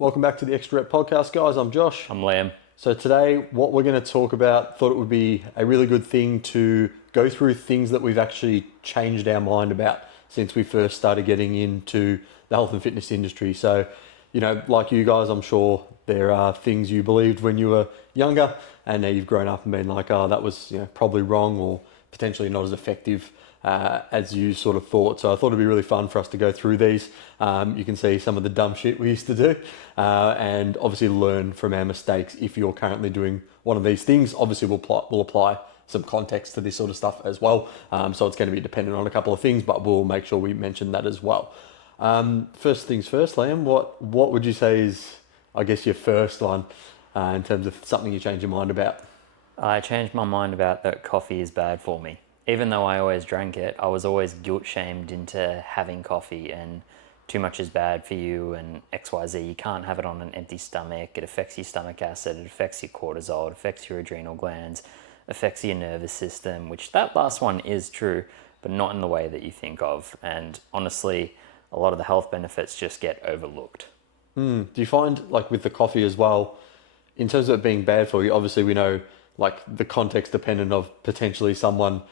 Welcome back to the Extra Rep Podcast, guys. I'm Josh. I'm Liam. So today, what we're going to talk about, thought it would be a really good thing to go through things that we've actually changed our mind about since we first started getting into the health and fitness industry. So, like you guys, I'm sure there are things you believed when you were younger, and now you've grown up and been like, oh, that was probably wrong or potentially not as effective as you sort of thought. So I thought it'd be really fun for us to go through these. You can see some of the dumb shit we used to do and obviously learn from our mistakes. If you're currently doing one of these things, obviously we'll apply some context to this sort of stuff as well. So it's going to be dependent on a couple of things, but we'll make sure we mention that as well. First things first, Liam, what would you say is, I guess, your first one in terms of something you changed your mind about? I changed my mind about that coffee is bad for me. Even though I always drank it, I was always guilt shamed into having coffee and too much is bad for you and XYZ. You can't have it on an empty stomach. It affects your stomach acid. It affects your cortisol. It affects your adrenal glands. Affects your nervous system, which that last one is true, but not in the way that you think of. And honestly, a lot of the health benefits just get overlooked. Do you find, like with the coffee as well, in terms of it being bad for you, obviously we know like the context dependent of potentially someone,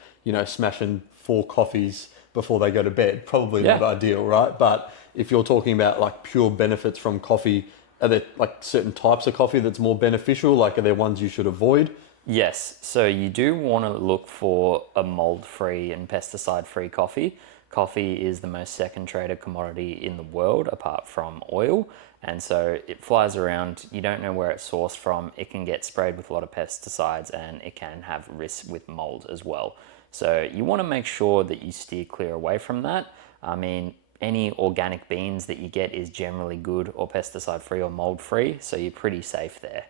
smashing 4 coffees before they go to bed, probably not ideal, right? But if you're talking about like pure benefits from coffee, are there like certain types of coffee that's more beneficial? Like are there ones you should avoid? Yes, so you do want to look for a mold-free and pesticide-free coffee. Coffee is the most second-traded commodity in the world apart from oil, and so it flies around. You don't know where it's sourced from. It can get sprayed with a lot of pesticides and it can have risks with mold as well. So you want to make sure that you steer clear away from that. I mean, any organic beans that you get is generally good or pesticide-free or mold-free, so you're pretty safe there.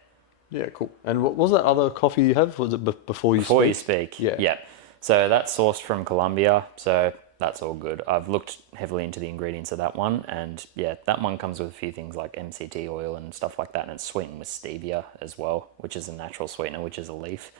Yeah, cool. And what was that other coffee you have? Was it before you speak? Before you speak, Yeah. yeah. So that's sourced from Colombia, so that's all good. I've looked heavily into the ingredients of that one, and yeah, that one comes with a few things like MCT oil and stuff like that, and it's sweetened with stevia as well, which is a natural sweetener, which is a leaf.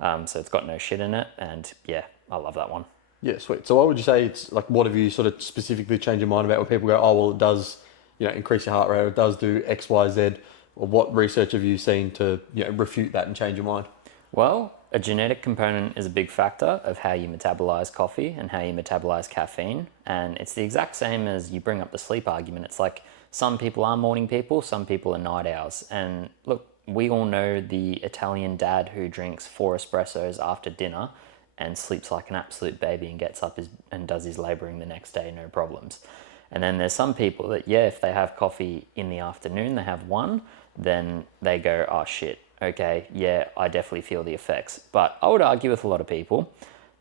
So it's got no shit in it, and yeah, I love that one. Yeah, sweet. So what would you say it's like, what have you sort of specifically changed your mind about when people go, oh, well, it does, increase your heart rate, or it does do X, Y, Z, or what research have you seen to, refute that and change your mind? Well, a genetic component is a big factor of how you metabolize coffee and how you metabolize caffeine. And it's the exact same as you bring up the sleep argument. It's like some people are morning people, some people are night owls. And look, we all know the Italian dad who drinks 4 espressos after dinner and sleeps like an absolute baby and gets up and does his laboring the next day, no problems. And then there's some people that, if they have coffee in the afternoon, they have one, then they go, oh shit, okay, yeah, I definitely feel the effects. But I would argue with a lot of people,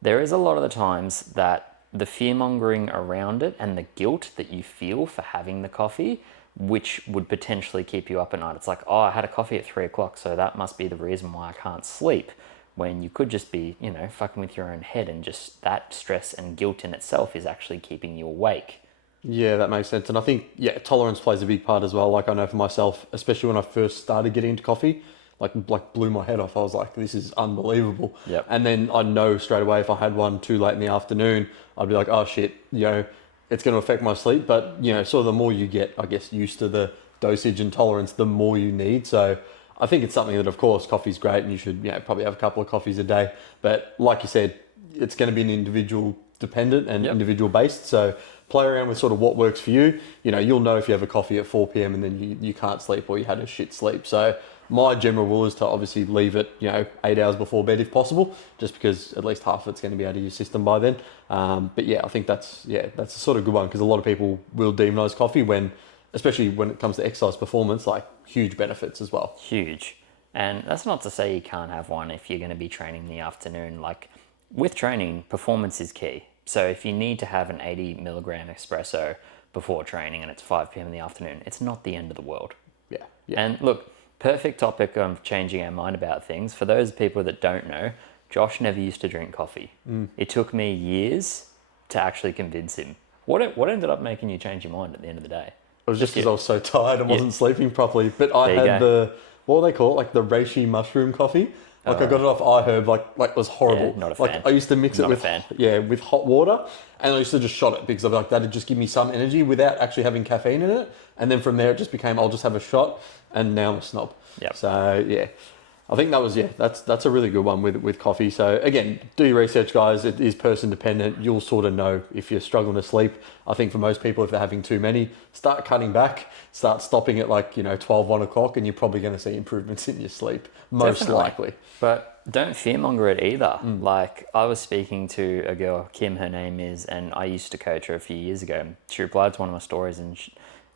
there is a lot of the times that the fear-mongering around it and the guilt that you feel for having the coffee, which would potentially keep you up at night. It's like, oh, I had a coffee at 3 o'clock, so that must be the reason why I can't sleep. When you could just be, fucking with your own head, and just that stress and guilt in itself is actually keeping you awake. Yeah, that makes sense. And I think, tolerance plays a big part as well. Like I know for myself, especially when I first started getting into coffee, like blew my head off. I was like, this is unbelievable. Yep. And then I know straight away if I had one too late in the afternoon, I'd be like, oh shit, it's going to affect my sleep. But, sort of the more you get, I guess, used to the dosage and tolerance, the more you need. So I think it's something that, of course, coffee's great and you should, probably have a couple of coffees a day. But like you said, it's going to be an individual dependent and individual based. So play around with sort of what works for you. You'll know if you have a coffee at 4 p.m. and then you can't sleep or you had a shit sleep. So my general rule is to obviously leave it, 8 hours before bed if possible, just because at least half of it's going to be out of your system by then. But yeah, I think that's a sort of good one, because a lot of people will demonize coffee especially when it comes to exercise performance, like huge benefits as well. Huge. And that's not to say you can't have one if you're going to be training in the afternoon. Like with training, performance is key. So if you need to have an 80 milligram espresso before training and it's 5 p.m. in the afternoon, it's not the end of the world. Yeah. And look, perfect topic of changing our mind about things. For those people that don't know, Josh never used to drink coffee. It took me years to actually convince him. What ended up making you change your mind at the end of the day? It was just because I was so tired and wasn't sleeping properly. But I had what do they call it? Like the reishi mushroom coffee. Like I got it off iHerb, like it was horrible. Yeah, not a like fan. I used to mix it Not a with fan. with hot water, and I used to just shot it because I'd be like that'd just give me some energy without actually having caffeine in it. And then from there it just became I'll just have a shot, and now I'm a snob. Yep. So yeah. I think that was that's a really good one with coffee. So again, do your research, guys. It is person dependent. You'll sort of know if you're struggling to sleep. I think for most people, if they're having too many, start cutting back, start stopping at 12, 1 o'clock, and you're probably going to see improvements in your sleep, most Definitely. likely. But don't fearmonger it either. Like I was speaking to a girl, Kim, her name is, and I used to coach her a few years ago. She replied to one of my stories, and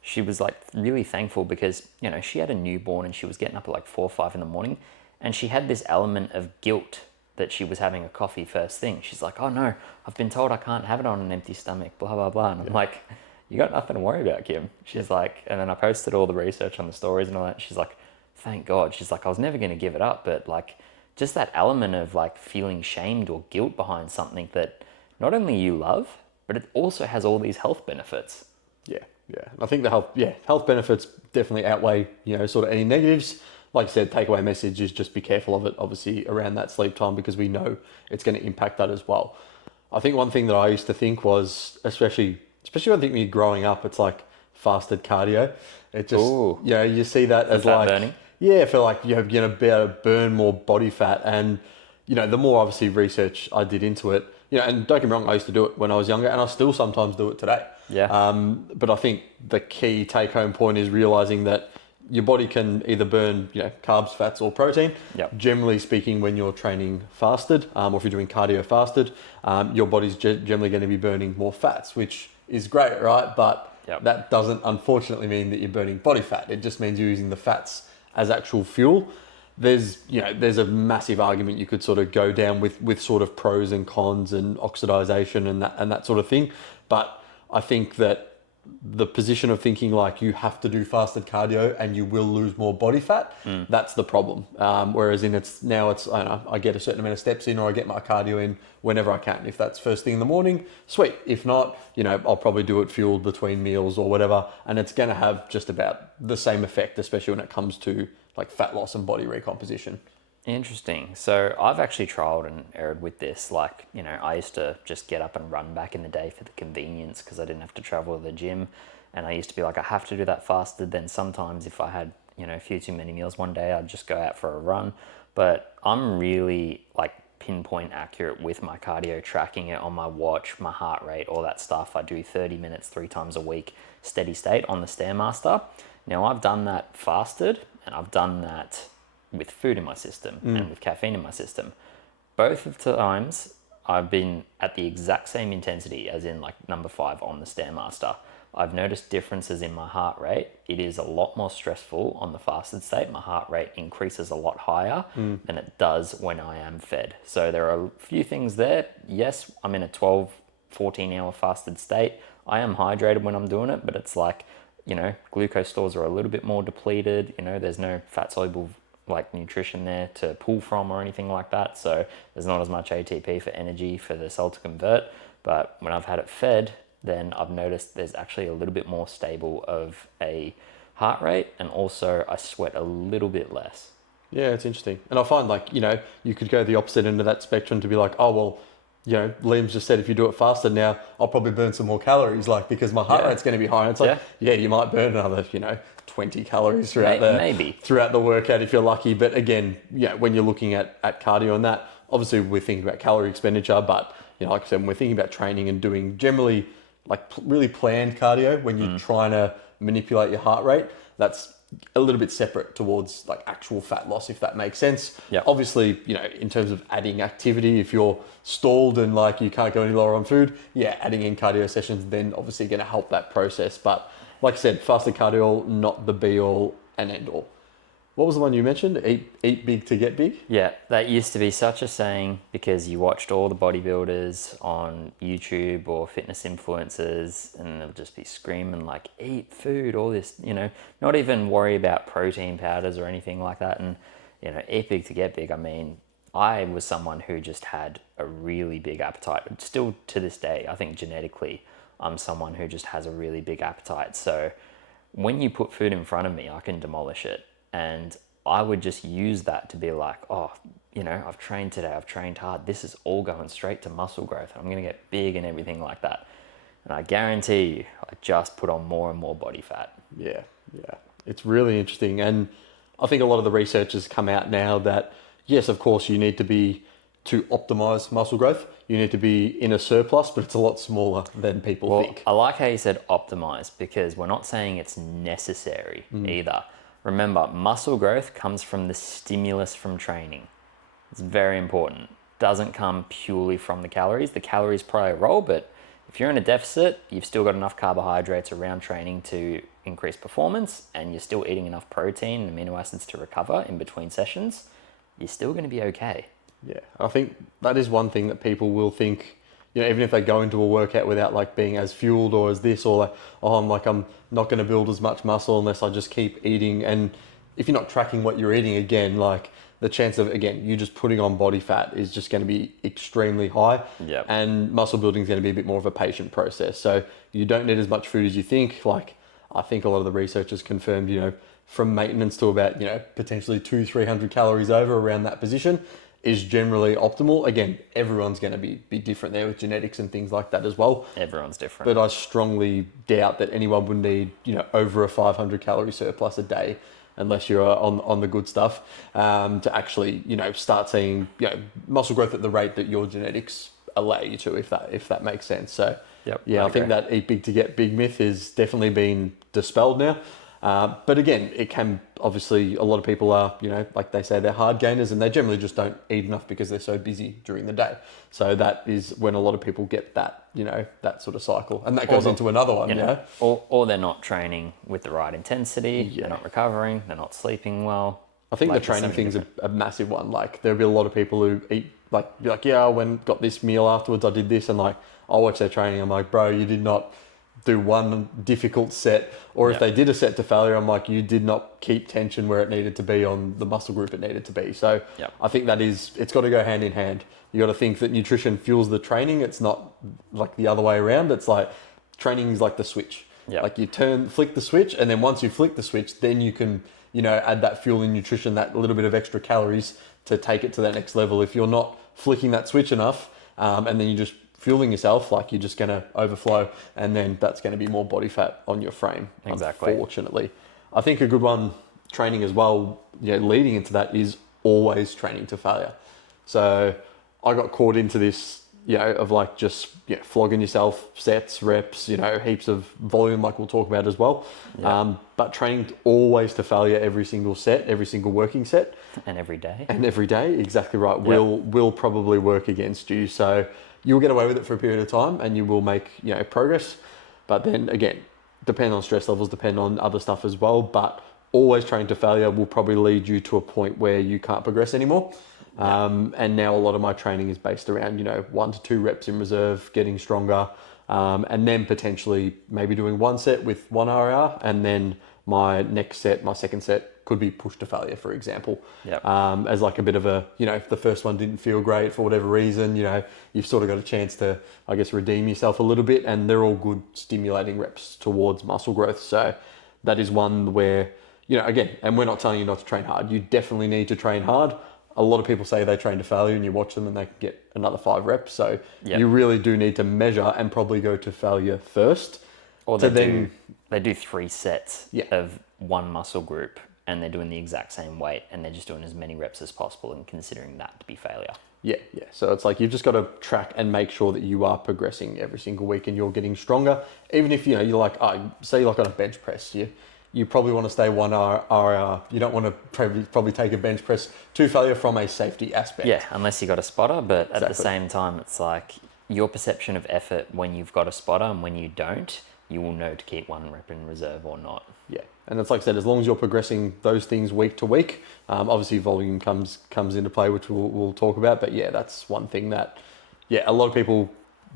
she was like really thankful because she had a newborn and she was getting up at like 4 or 5 in the morning. And she had this element of guilt that she was having a coffee first thing. She's like, oh no, I've been told I can't have it on an empty stomach, blah, blah, blah. And I'm like, you got nothing to worry about, Kim. She's like, and then I posted all the research on the stories and all that. She's like, thank God. She's like, I was never going to give it up. But like, just that element of like feeling shamed or guilt behind something that not only you love, but it also has all these health benefits. Yeah. I think the health benefits definitely outweigh, sort of any negatives. Like I said, takeaway message is just be careful of it, obviously, around that sleep time because we know it's going to impact that as well. I think one thing that I used to think was, especially when I think when you're growing up, it's like fasted cardio. It just, you see that as fat like, burning. yeah, for like you're going to be able to burn more body fat. And, the more obviously research I did into it, and don't get me wrong, I used to do it when I was younger and I still sometimes do it today. Yeah. But I think the key take home point is realizing that your body can either burn, carbs, fats, or protein. Yep. Generally speaking, when you're training fasted, or if you're doing cardio fasted, your body's generally going to be burning more fats, which is great, right? But that doesn't unfortunately mean that you're burning body fat. It just means you're using the fats as actual fuel. There's a massive argument you could sort of go down with sort of pros and cons and oxidization and that sort of thing. But I think that the position of thinking like you have to do fasted cardio and you will lose more body fat, that's the problem. Whereas I get a certain amount of steps in or I get my cardio in whenever I can. If that's first thing in the morning, sweet. If not, I'll probably do it fueled between meals or whatever. And it's going to have just about the same effect, especially when it comes to like fat loss and body recomposition. Interesting. So I've actually trialed and errored with this. Like, I used to just get up and run back in the day for the convenience because I didn't have to travel to the gym. And I used to be like, I have to do that fasted. Then sometimes if I had, a few too many meals one day, I'd just go out for a run. But I'm really like pinpoint accurate with my cardio, tracking it on my watch, my heart rate, all that stuff. I do 30 minutes 3 times a week, steady state on the Stairmaster. Now I've done that fasted and I've done that with food in my system and with caffeine in my system. Both of the times I've been at the exact same intensity as in like number 5 on the Stairmaster. I've noticed differences in my heart rate. It is a lot more stressful on the fasted state. My heart rate increases a lot higher than it does when I am fed. So there are a few things there. Yes, I'm in a 12, 14 hour fasted state. I am hydrated when I'm doing it, but it's like, glucose stores are a little bit more depleted. There's no fat soluble like nutrition there to pull from or anything like that. So there's not as much ATP for energy for the cell to convert. But when I've had it fed, then I've noticed there's actually a little bit more stable of a heart rate, and also I sweat a little bit less. Yeah, it's interesting. And I find like, you could go the opposite end of that spectrum to be like, oh, well, Liam's just said if you do it faster now, I'll probably burn some more calories, like because my heart rate's going to be high. And it's like, you might burn another, 20 calories throughout the workout if you're lucky. But again, when you're looking at cardio and that, obviously we're thinking about calorie expenditure, but like I said, when we're thinking about training and doing generally like really planned cardio, when you're trying to manipulate your heart rate, that's a little bit separate towards like actual fat loss, if that makes sense. Obviously, in terms of adding activity, if you're stalled and like you can't go any lower on food, adding in cardio sessions then obviously going to help that process. But like I said, fasted cardio, not the be all and end all. What was the one you mentioned? Eat big to get big? Yeah, that used to be such a saying because you watched all the bodybuilders on YouTube or fitness influencers and they'll just be screaming like, eat food, all this, not even worry about protein powders or anything like that. And, eat big to get big. I mean, I was someone who just had a really big appetite. Still to this day, I think genetically, I'm someone who just has a really big appetite. So when you put food in front of me, I can demolish it. And I would just use that to be like, oh, I've trained today, I've trained hard. This is all going straight to muscle growth. I'm going to get big and everything like that. And I guarantee you, I just put on more and more body fat. Yeah. It's really interesting. And I think a lot of the research has come out now that, yes, of course, you need to optimize muscle growth, you need to be in a surplus, but it's a lot smaller than people think. I like how you said optimize, because we're not saying it's necessary either. Remember, muscle growth comes from the stimulus from training. It's very important. Doesn't come purely from the calories. The calories play a role, but if you're in a deficit, you've still got enough carbohydrates around training to increase performance, and you're still eating enough protein and amino acids to recover in between sessions, you're still going to be okay. Yeah, I think that is one thing that people will think, even if they go into a workout without like being as fueled or as this, or like, oh, I'm not going to build as much muscle unless I just keep eating. And if you're not tracking what you're eating, again, like the chance of, again, you just putting on body fat is just going to be extremely high. Yep. And muscle building is going to be a bit more of a patient process. So you don't need as much food as you think. Like I think a lot of the research has confirmed, from maintenance to about, potentially 200-300 calories over around that position is generally optimal. Again, everyone's going to be different there with genetics and things like that as well. Everyone's different. But I strongly doubt that anyone would need, over a 500 calorie surplus a day, unless you're on the good stuff, to actually, start seeing, muscle growth at the rate that your genetics allow you to, if that makes sense. So Yep, yeah, I think that eat big to get big myth is definitely been dispelled now. But again, it can, obviously, a lot of people are, like they say, they're hard gainers, and they generally just don't eat enough because they're so busy during the day. So that is when a lot of people get that, that sort of cycle. And that goes into another one, Or they're not training with the right intensity, Yeah. they're not recovering, they're not sleeping well. I think the training thing's a massive one. Like, there'll be a lot of people who eat, be like, yeah, I went got this meal afterwards, I did this, and like, I'll watch their training, I'm like, bro, you did not do one difficult set, or if they did a set to failure, I'm like, you did not keep tension where it needed to be on the muscle group it needed to be. So I think it's got to go hand in hand. You got to think that nutrition fuels the training. It's not like the other way around. It's like training is like the switch. Like you flick the switch, and then once you flick the switch, then you can, add that fuel in nutrition, that little bit of extra calories to take it to that next level. If you're not flicking that switch enough, and then you just fueling yourself, like you're just going to overflow, and then that's going to be more body fat on your frame. Exactly. Unfortunately, I think a good one training as well, leading into that, is always training to failure. So I got caught into this, of like just flogging yourself, sets, reps, heaps of volume, like we'll talk about as well. But training always to failure every single set, every single working set, and every day, exactly right, will probably work against you. So you'll get away with it for a period of time, and you will make progress. But then again, depend on stress levels, depend on other stuff as well. But always training to failure will probably lead you to a point where you can't progress anymore. And now a lot of my training is based around 1 to 2 reps in reserve, getting stronger, and then potentially maybe doing one set with 1 RR, and then my second set could be pushed to failure, for example. As like a bit of a, if the first one didn't feel great for whatever reason, you've sort of got a chance to, I guess, redeem yourself a little bit, and they're all good stimulating reps towards muscle growth. So that is one where, again, and we're not telling you not to train hard. You definitely need to train hard. A lot of people say they train to failure, and you watch them and they can get another 5 reps. So you really do need to measure and probably go to failure first. Or they do 3 sets of one muscle group, and they're doing the exact same weight, and they're just doing as many reps as possible and considering that to be failure. Yeah. So it's like you've just got to track and make sure that you are progressing every single week and you're getting stronger. Even if you're like, say like on a bench press, you probably want to stay 1 RR. You don't want to probably take a bench press to failure from a safety aspect. Yeah, unless you got a spotter. But at the same time, it's like your perception of effort when you've got a spotter and when you don't, you will know to keep 1 rep in reserve or not. Yeah, and it's like I said, as long as you're progressing those things week to week, obviously volume comes into play, which we'll talk about. But yeah, that's one thing that, a lot of people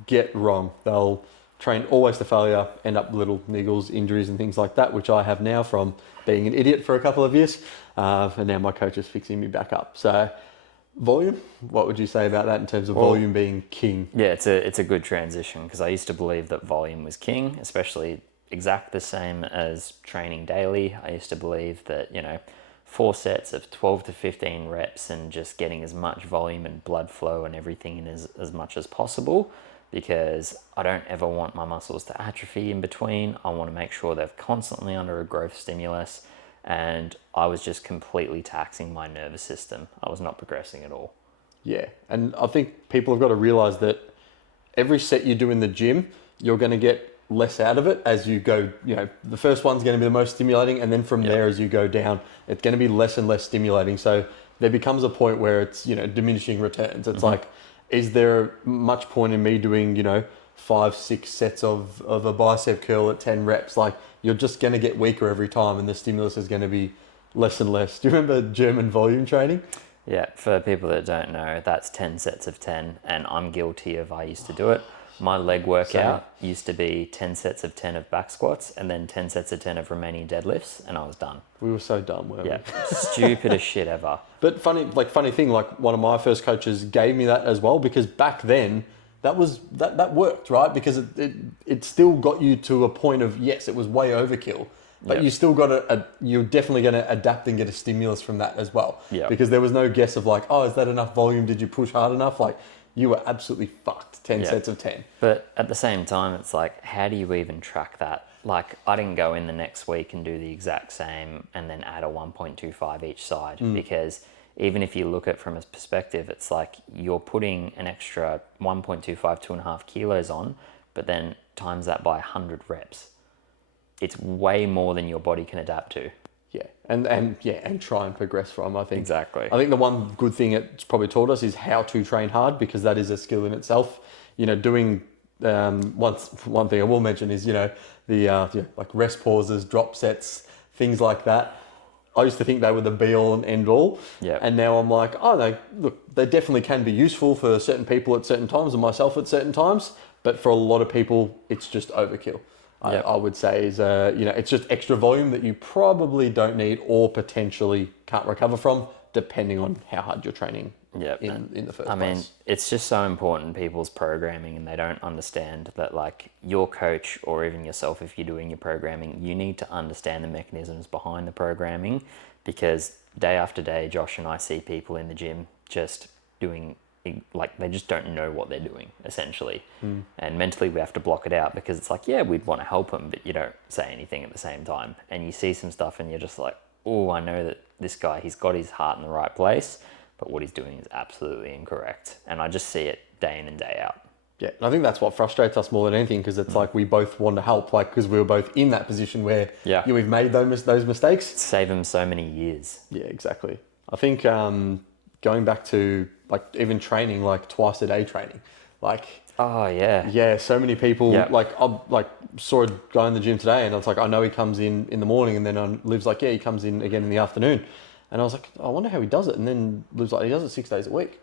get wrong. They'll train always to failure, end up with little niggles, injuries and things like that, which I have now from being an idiot for a couple of years. And now my coach is fixing me back up. So volume, what would you say about that in terms of volume being king? Yeah, it's a good transition, because I used to believe that volume was king, especially exact the same as training daily. I used to believe that, 4 sets of 12 to 15 reps and just getting as much volume and blood flow and everything in as much as possible, because I don't ever want my muscles to atrophy in between. I want to make sure they're constantly under a growth stimulus, and I was just completely taxing my nervous system. I was not progressing at all. Yeah, and I think people have got to realize that every set you do in the gym, you're going to get less out of it as you go. The first one's going to be the most stimulating, and then from there, as you go down, it's going to be less and less stimulating. So there becomes a point where it's, diminishing returns. It's like, is there much point in me doing, 5-6 sets of a bicep curl at 10 reps? Like, you're just going to get weaker every time, and the stimulus is going to be less and less. Do you remember German volume training? Yeah, for people that don't know, that's 10 sets of 10, and I'm guilty of, I used to do it. My leg workout used to be 10 sets of 10 of back squats and then 10 sets of 10 of remaining deadlifts, and I was done. We were so dumb, weren't we? Yeah, stupidest shit ever. But funny thing, like one of my first coaches gave me that as well, because back then that worked, right? Because it still got you to a point of, yes, it was way overkill, but you still got you're definitely going to adapt and get a stimulus from that as well. Yeah. Because there was no guess of like, oh, is that enough volume? Did you push hard enough? Like, you were absolutely fucked. 10 sets of 10. But at the same time, it's like, how do you even track that? Like, I didn't go in the next week and do the exact same and then add a 1.25 each side, because even if you look at it from a perspective, it's like you're putting an extra 1.25, 2.5 kilos on, but then times that by 100 reps. It's way more than your body can adapt to. Yeah, and try and progress from, I think. Exactly. I think the one good thing it's probably taught us is how to train hard, because that is a skill in itself. Doing one thing I will mention is, like rest pauses, drop sets, things like that. I used to think they were the be all and end all. Yeah. And now I'm like, they definitely can be useful for certain people at certain times and myself at certain times. But for a lot of people, it's just overkill. I would say is, it's just extra volume that you probably don't need or potentially can't recover from, depending on how hard you're training in the first place. I mean, it's just so important, people's programming, and they don't understand that, like, your coach or even yourself, if you're doing your programming, you need to understand the mechanisms behind the programming, because day after day, Josh and I see people in the gym just doing, like, they just don't know what they're doing, essentially. And mentally we have to block it out, because it's like, yeah, we'd want to help them, but you don't say anything at the same time. And you see some stuff and you're just like, oh, I know that this guy, he's got his heart in the right place, but what he's doing is absolutely incorrect. And I just see it day in and day out. Yeah, and I think that's what frustrates us more than anything, because it's like we both want to help, like, because we were both in that position where we've made those mistakes. Save them so many years. Yeah, exactly. I think going back to, like, even training, like twice a day training, like, oh yeah, so many people, like, I saw a guy in the gym today, and I was like, I know he comes in the morning, and then Liv's like, yeah, he comes in again in the afternoon, and I was like, I wonder how he does it. And then Liv's like, he does it 6 days a week,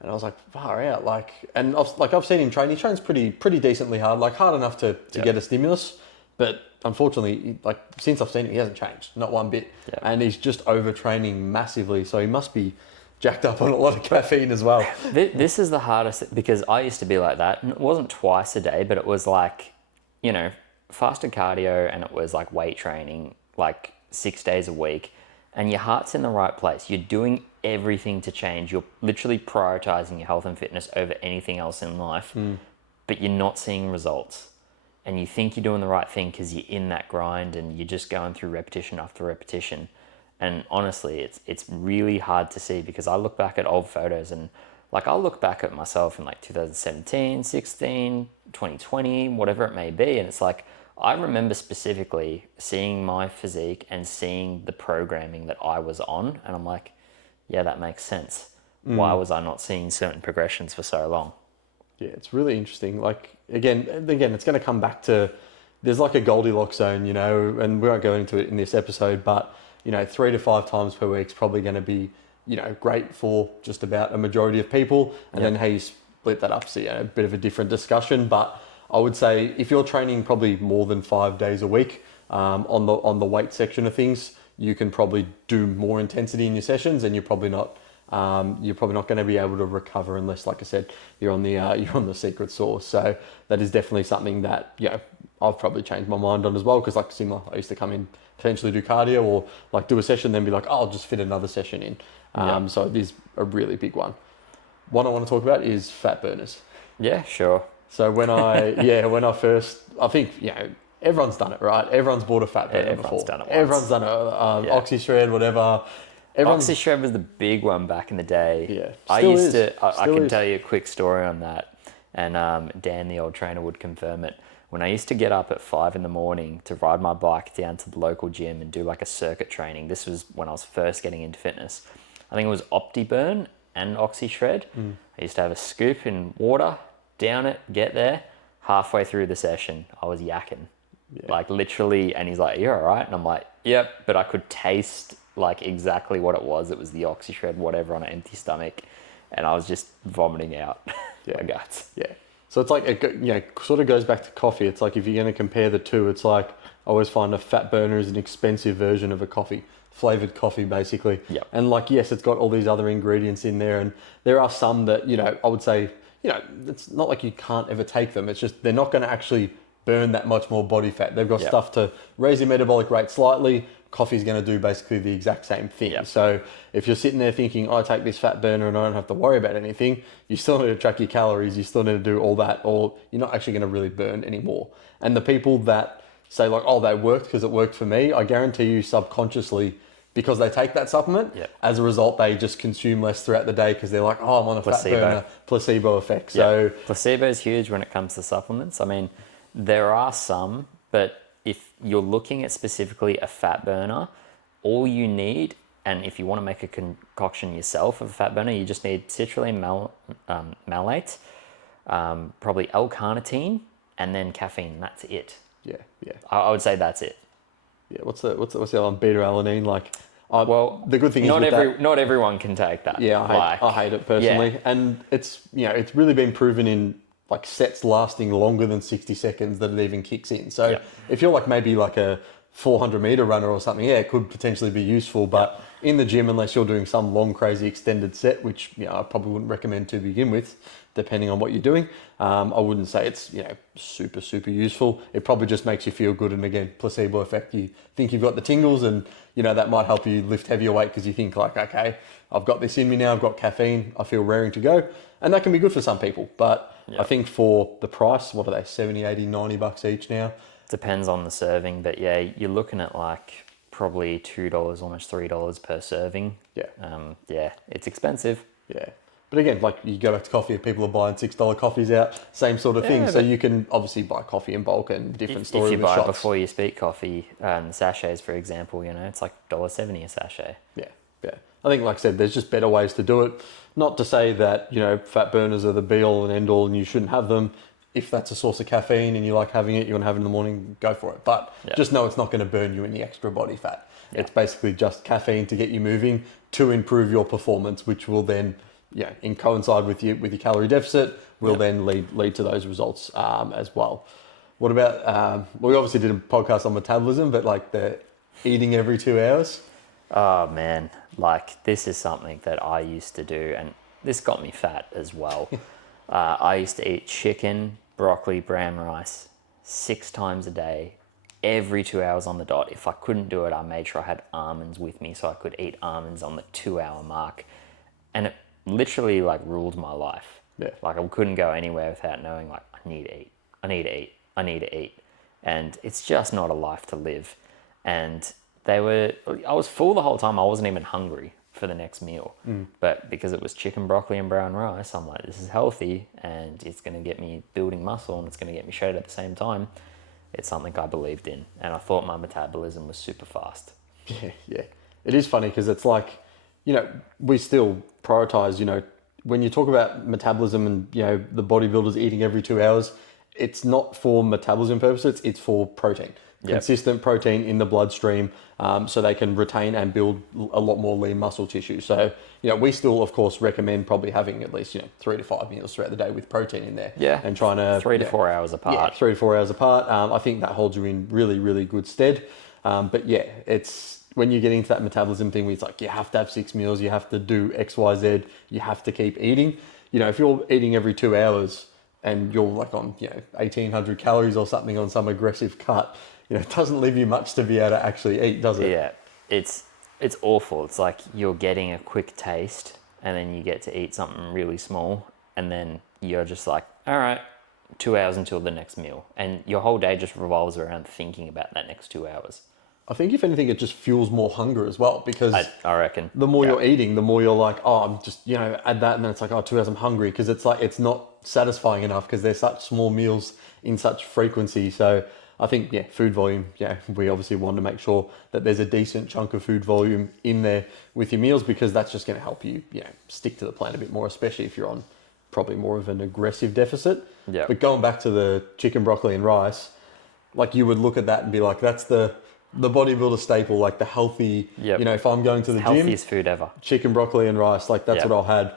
and I was like, far out. Like, and I've seen him train. He trains pretty decently hard, like hard enough to get a stimulus, but unfortunately, like, since I've seen him, he hasn't changed, not one bit, and he's just overtraining massively. So he must be jacked up on a lot of caffeine as well. This is the hardest, because I used to be like that, and it wasn't twice a day, but it was like, fasted cardio, and it was like weight training, like 6 days a week, and your heart's in the right place. You're doing everything to change. You're literally prioritizing your health and fitness over anything else in life, but you're not seeing results. And you think you're doing the right thing because you're in that grind and you're just going through repetition after repetition. And honestly, it's really hard to see, because I look back at old photos, and like, I'll look back at myself in like 2017, 16, 2020, whatever it may be. And it's like, I remember specifically seeing my physique and seeing the programming that I was on. And I'm like, yeah, that makes sense. Why was I not seeing certain progressions for so long? Yeah, it's really interesting. Like, again, it's going to come back to, there's like a Goldilocks zone, and we won't go into it in this episode, but 3 to 5 times per week is probably going to be, great for just about a majority of people. And then how you split that up, so a bit of a different discussion. But I would say if you're training probably more than 5 days a week on the weight section of things, you can probably do more intensity in your sessions, and you're probably not going to be able to recover unless, like I said, you're on the secret sauce. So that is definitely something that I've probably changed my mind on as well, because like similar, I used to come in, potentially do cardio or like do a session, then be like, oh, I'll just fit another session in. So it is a really big one. One I want to talk about is fat burners. Yeah, sure. So when when I first, I think, everyone's done it, right? Everyone's bought a fat burner Everyone's before. done it once. Everyone's done it. Yeah. OxyShred, whatever. Everyone's, OxyShred was the big one back in the day. Yeah, I still used is. to. I Still can is. tell you a quick story on that, and Dan, the old trainer, would confirm it. When I used to get up at 5 a.m. to ride my bike down to the local gym and do like a circuit training. This was when I was first getting into fitness. I think it was OptiBurn and OxyShred. I used to have a scoop in water, down it, get there. Halfway through the session, I was yakking. Like literally, and he's like, "You're all right," and I'm like, "Yep," but I could taste like exactly what it was. It was the OxyShred, whatever, on an empty stomach, and I was just vomiting out my guts. Yeah. So it's like, sort of goes back to coffee. It's like, if you're going to compare the two, it's like, I always find a fat burner is an expensive version of a coffee, flavored coffee, basically. Yep. And like, yes, it's got all these other ingredients in there. And there are some that, I would say, it's not like you can't ever take them. It's just, they're not going to actually burn that much more body fat. They've got stuff to raise your metabolic rate slightly. Coffee's going to do basically the exact same thing. Yep. So if you're sitting there thinking, I take this fat burner and I don't have to worry about anything, you still need to track your calories, you still need to do all that, or you're not actually going to really burn anymore. And the people that say like, oh, they worked because it worked for me, I guarantee you subconsciously, because they take that supplement, as a result, they just consume less throughout the day because they're like, oh, I'm on a fat burner, placebo effect. So placebo is huge when it comes to supplements. I mean, there are some, but if you're looking at specifically a fat burner, all you need, and if you want to make a concoction yourself of a fat burner, you just need citrulline malate, probably L-carnitine, and then caffeine. That's it. Yeah. I would say that's it. Yeah. What's the other one? Beta alanine, like. The good thing is not everyone can take that. Yeah, I hate it personally, Yeah. and it's really been proven in like sets lasting longer than 60 seconds that it even kicks in. So if you're like maybe like a 400-meter runner or something, it could potentially be useful. But in the gym, unless you're doing some long, crazy extended set, which I probably wouldn't recommend to begin with, depending on what you're doing, I wouldn't say it's super, super useful. It probably just makes you feel good, and again, placebo effect. You think you've got the tingles, and that might help you lift heavier weight because you think like, okay, I've got this in me now, I've got caffeine, I feel raring to go. And that can be good for some people. But I think for the price, what are they, 70, 80, 90 bucks each now? Depends on the serving, but yeah, you're looking at like probably $2, almost $3 per serving. Yeah. It's expensive. Yeah. But again, like you go back to coffee, people are buying $6 coffees out, same sort of thing. So you can obviously buy coffee in bulk, and different story If you with buy shots. it before you speak coffee, the sachets, for example, it's like $1.70 a sachet. Yeah. I think, like I said, there's just better ways to do it. Not to say that, fat burners are the be all and end all and you shouldn't have them. If that's a source of caffeine and you like having it, you want to have it in the morning, go for it. But just know it's not going to burn you any extra body fat. It's basically just caffeine to get you moving, to improve your performance, which will then, in coincide with your calorie deficit, will then lead to those results as well. What about, we obviously did a podcast on metabolism, but like the eating every 2 hours. Oh man, like this is something that I used to do, and this got me fat as well. I used to eat chicken, broccoli, brown rice 6 times a day, every 2 hours on the dot. If I couldn't do it, I made sure I had almonds with me so I could eat almonds on the 2-hour mark. And it literally like ruled my life. Yeah. Like I couldn't go anywhere without knowing like, I need to eat, I need to eat, I need to eat. And it's just not a life to live. And I was full the whole time. I wasn't even hungry for the next meal. But because it was chicken, broccoli, and brown rice, I'm like, this is healthy and it's going to get me building muscle and it's going to get me shredded at the same time. It's something I believed in. And I thought my metabolism was super fast. Yeah. It is funny because it's like, we still prioritize, when you talk about metabolism and, the bodybuilders eating every 2 hours, it's not for metabolism purposes, it's for protein. Consistent protein in the bloodstream, so they can retain and build a lot more lean muscle tissue. So, we still, of course, recommend probably having at least, 3 to 5 meals throughout the day with protein in there. Yeah. And trying to... 3 to 4 hours apart. Yeah, 3 to 4 hours apart. I think that holds you in really, really good stead. But yeah, it's when you get into that metabolism thing where it's like, you have to have 6 meals, you have to do X, Y, Z, you have to keep eating. If you're eating every 2 hours, and you're like on 1,800 calories or something on some aggressive cut, it doesn't leave you much to be able to actually eat, does it? Yeah, it's awful. It's like you're getting a quick taste, and then you get to eat something really small, and then you're just like, all right, 2 hours until the next meal, and your whole day just revolves around thinking about that next 2 hours. I think if anything, it just fuels more hunger as well, because I reckon the more you're eating, the more you're like, oh, I'm just, add that. And then it's like, oh, 2 hours, I'm hungry. Because it's like, it's not satisfying enough because they're such small meals in such frequency. So I think, food volume, we obviously want to make sure that there's a decent chunk of food volume in there with your meals, because that's just going to help you, stick to the plan a bit more, especially if you're on probably more of an aggressive deficit. Yeah. But going back to the chicken, broccoli and rice, like you would look at that and be like, that's the bodybuilder staple, like the healthy, if I'm going to the gym, healthiest food ever. Chicken, broccoli and rice, like that's what I'll had.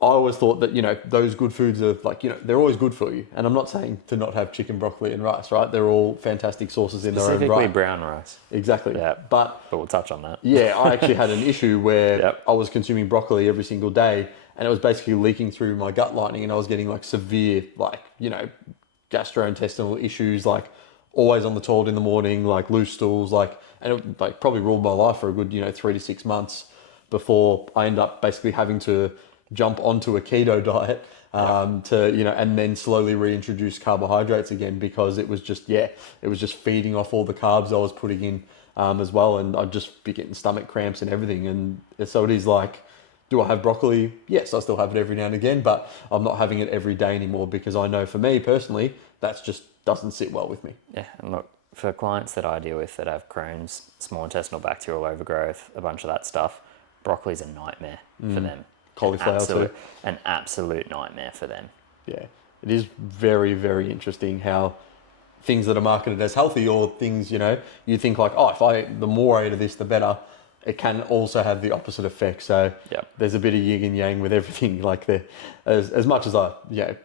I always thought that, those good foods are like, they're always good for you. And I'm not saying to not have chicken, broccoli and rice, right? They're all fantastic sources in their own right. Specifically brown rice. Exactly. Yeah. But we'll touch on that. I actually had an issue where I was consuming broccoli every single day, and it was basically leaking through my gut lining, and I was getting like severe, like, gastrointestinal issues, like always on the toilet in the morning, like loose stools, and it like probably ruled my life for a good 3 to 6 months before I ended up basically having to jump onto a keto diet and then slowly reintroduce carbohydrates again, because it was just feeding off all the carbs I was putting in as well, and I'd just be getting stomach cramps and everything. And so it is like, do I have broccoli? Yes, I still have it every now and again, but I'm not having it every day anymore, because I know for me personally, that's just doesn't sit well with me. Yeah, and look, for clients that I deal with that have Crohn's, small intestinal bacterial overgrowth, a bunch of that stuff, broccoli's a nightmare for them. Cauliflower too. An absolute nightmare for them. Yeah, it is very, very interesting how things that are marketed as healthy, or things, you think like, oh, the more I eat of this, the better. It can also have the opposite effect. So there's a bit of yin and yang with everything. Like as much as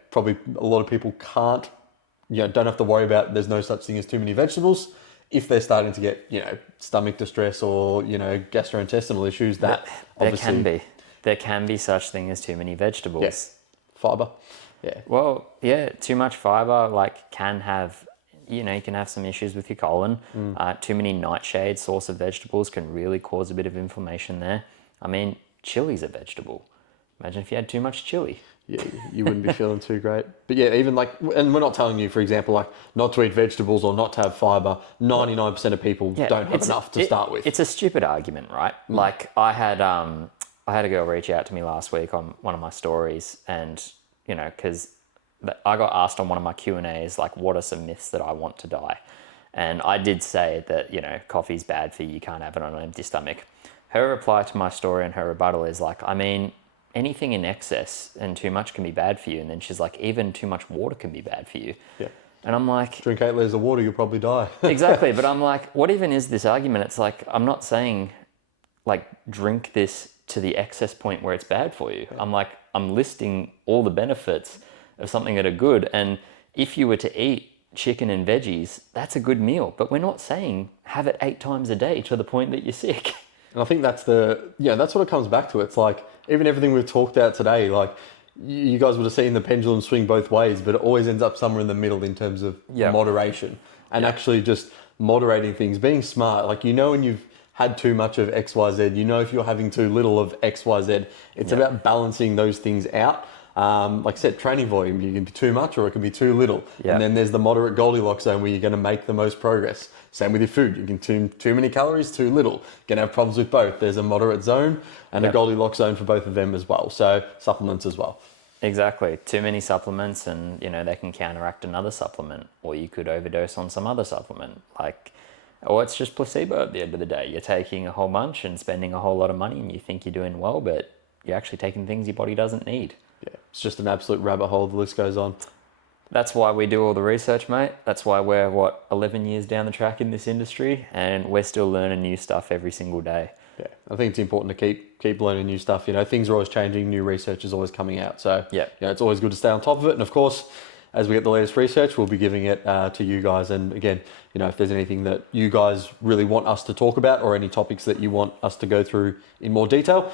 probably a lot of people can't, don't have to worry about, there's no such thing as too many vegetables. If they're starting to get, stomach distress or, gastrointestinal issues, that obviously... There can be such thing as too many vegetables. Yes. Fiber. Yeah. Well, too much fiber can have, you can have some issues with your colon. Too many nightshade source of vegetables can really cause a bit of inflammation there. I mean, chili's a vegetable. Imagine if you had too much chili. Yeah, you wouldn't be feeling too great. But and we're not telling you, for example, not to eat vegetables or not to have fiber. 99% of people don't have enough to start with. It's a stupid argument, right? Like I had a girl reach out to me last week on one of my stories, and because I got asked on one of my Q&As, like, what are some myths that I want to die? And I did say that, coffee's bad for you, you can't have it on an empty stomach. Her reply to my story and her rebuttal is like, I mean, anything in excess and too much can be bad for you. And then she's like, even too much water can be bad for you. Yeah. And I'm like... Drink 8 litres of water, you'll probably die. Exactly. But I'm like, what even is this argument? It's like, I'm not saying, drink this to the excess point where it's bad for you. Yeah. I'm listing all the benefits of something that are good. And if you were to eat chicken and veggies, that's a good meal. But we're not saying have it 8 times a day to the point that you're sick. And I think that's that's what it comes back to. It's like, even everything we've talked about today, like you guys would have seen the pendulum swing both ways, but it always ends up somewhere in the middle in terms of moderation and actually just moderating things, being smart. Like, when you've had too much of XYZ, if you're having too little of XYZ, it's about balancing those things out. Like I said, training volume, you can be too much or it can be too little. Yep. And then there's the moderate Goldilocks zone where you're going to make the most progress. Same with your food. You can too many calories, too little. You're going to have problems with both. There's a moderate zone and a Goldilocks zone for both of them as well. So supplements as well. Exactly. Too many supplements and, they can counteract another supplement, or you could overdose on some other supplement. Or it's just placebo at the end of the day. You're taking a whole bunch and spending a whole lot of money and you think you're doing well, but you're actually taking things your body doesn't need. Yeah, it's just an absolute rabbit hole. The list goes on. That's why we do all the research, mate. That's why we're, 11 years down the track in this industry, and we're still learning new stuff every single day. Yeah, I think it's important to keep learning new stuff. Things are always changing. New research is always coming out. So it's always good to stay on top of it. And of course, as we get the latest research, we'll be giving it to you guys. And again, if there's anything that you guys really want us to talk about or any topics that you want us to go through in more detail,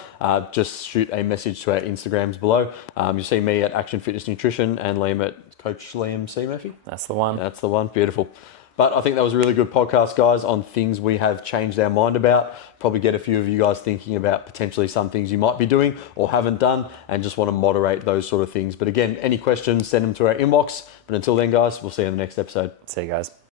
just shoot a message to our Instagrams below. You'll see me at Action Fitness Nutrition and Liam at Coach Liam C. Murphy. That's the one. That's the one. Beautiful. But I think that was a really good podcast, guys, on things we have changed our mind about. Probably get a few of you guys thinking about potentially some things you might be doing or haven't done and just want to moderate those sort of things. But again, any questions, send them to our inbox. But until then, guys, we'll see you in the next episode. See you guys.